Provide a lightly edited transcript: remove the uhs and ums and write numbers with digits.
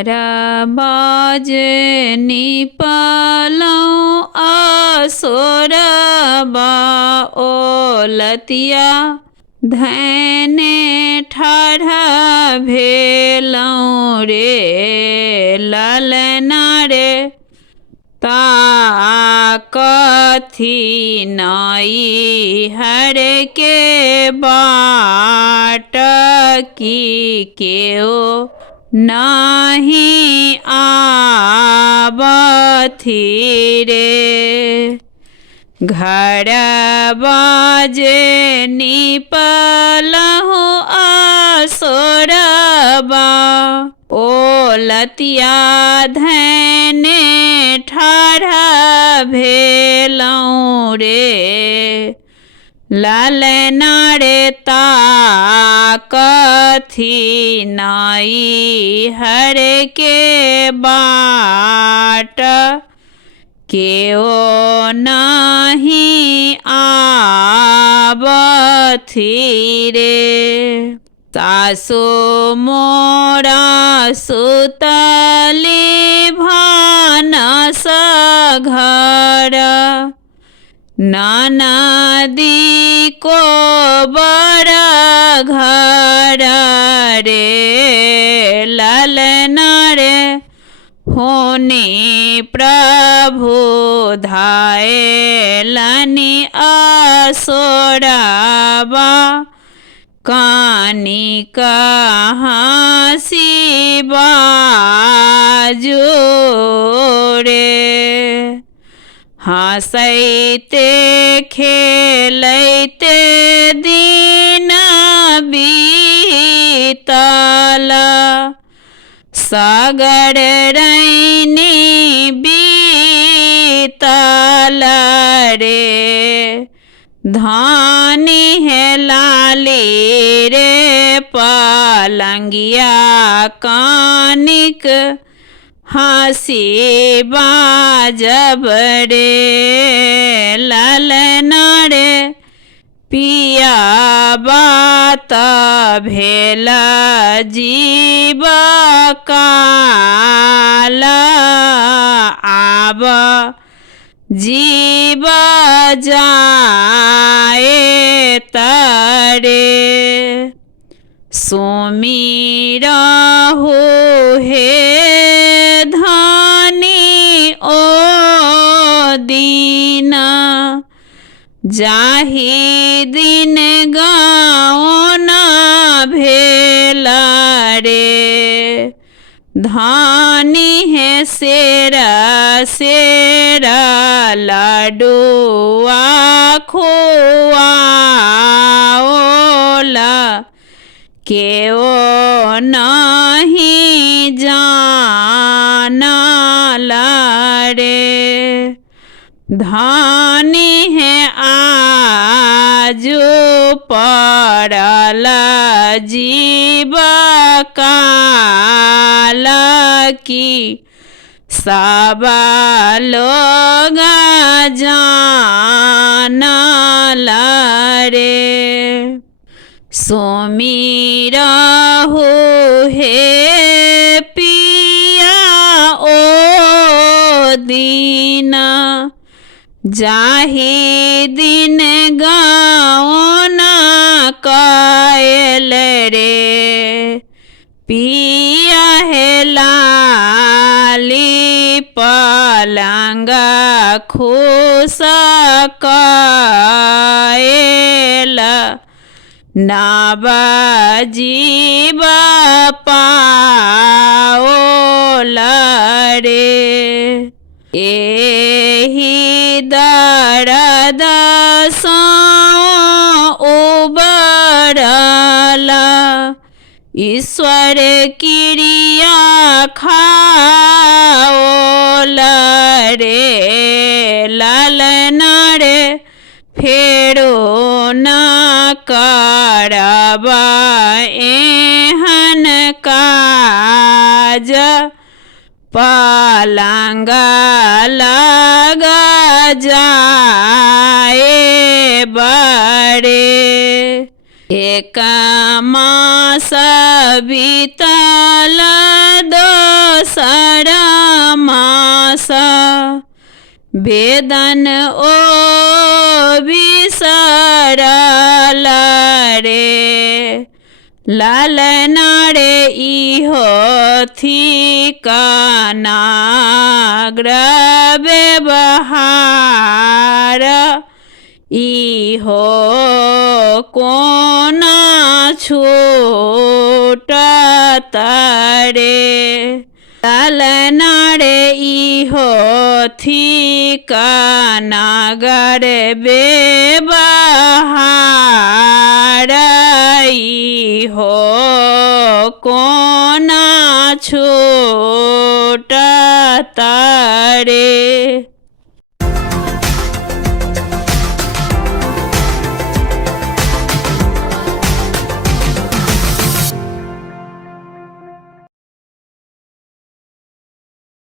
घर बाजे निपलौं असोरबा ओलतिया धैने ठाढ़ा भेलौं रे ललना रे ताकथी नाई हर के बाट की केओ नाही आवथी रे घर बाजे निपलहु असोरबा ओलतिया धैने ठाढ़ा भेलौं रे ललना रे ताकथी नाई हर के बाट केओ नाही आवथी रे सासु मोरा सुतली भानस घर ननदी को बड़ घर रे ललना रे होने प्रभु धायलनि असोरबा कानी कहाँसी बाजू रे हँसैते खेलैते दिन बीतल सागर रैनी बीतल रे धानी है लाली रे पलंगिया कानिक हँसी बाजब रे ललना रे पिया बात भेल जीव काल आब जीव जाए तरे सुमिरहु हे धानी ओ दीना जाहि दिन गाँव न भेल रे धानी है सेरा सेरा लाडुआ खुआओला केओ नहीं जानला रे धानी है आजू पड़ल जीव काल की सब लोग जानला रे सुमिरहु हे पिया ओ दीना जाहि दिन गाँव न कायल रे पिया है लाली पलंग खुश कायल नव जीव पाओल रे एहि दर्द सो उबरला ईश्वर क्रिया खाओल रे ललना रे फेरो न करब एहन काज पलंग लग जाए बड़े एक मास बीतल 2 વેદન ઓ વિસરલા રે લાલનાડે ઈહો થીકનાગ્રવે બહાર ઈહો કોના છૂટતરે લાલનાડે ઈહો થીકનાગરે બે બહાર ઈહો કોના છૂટતરે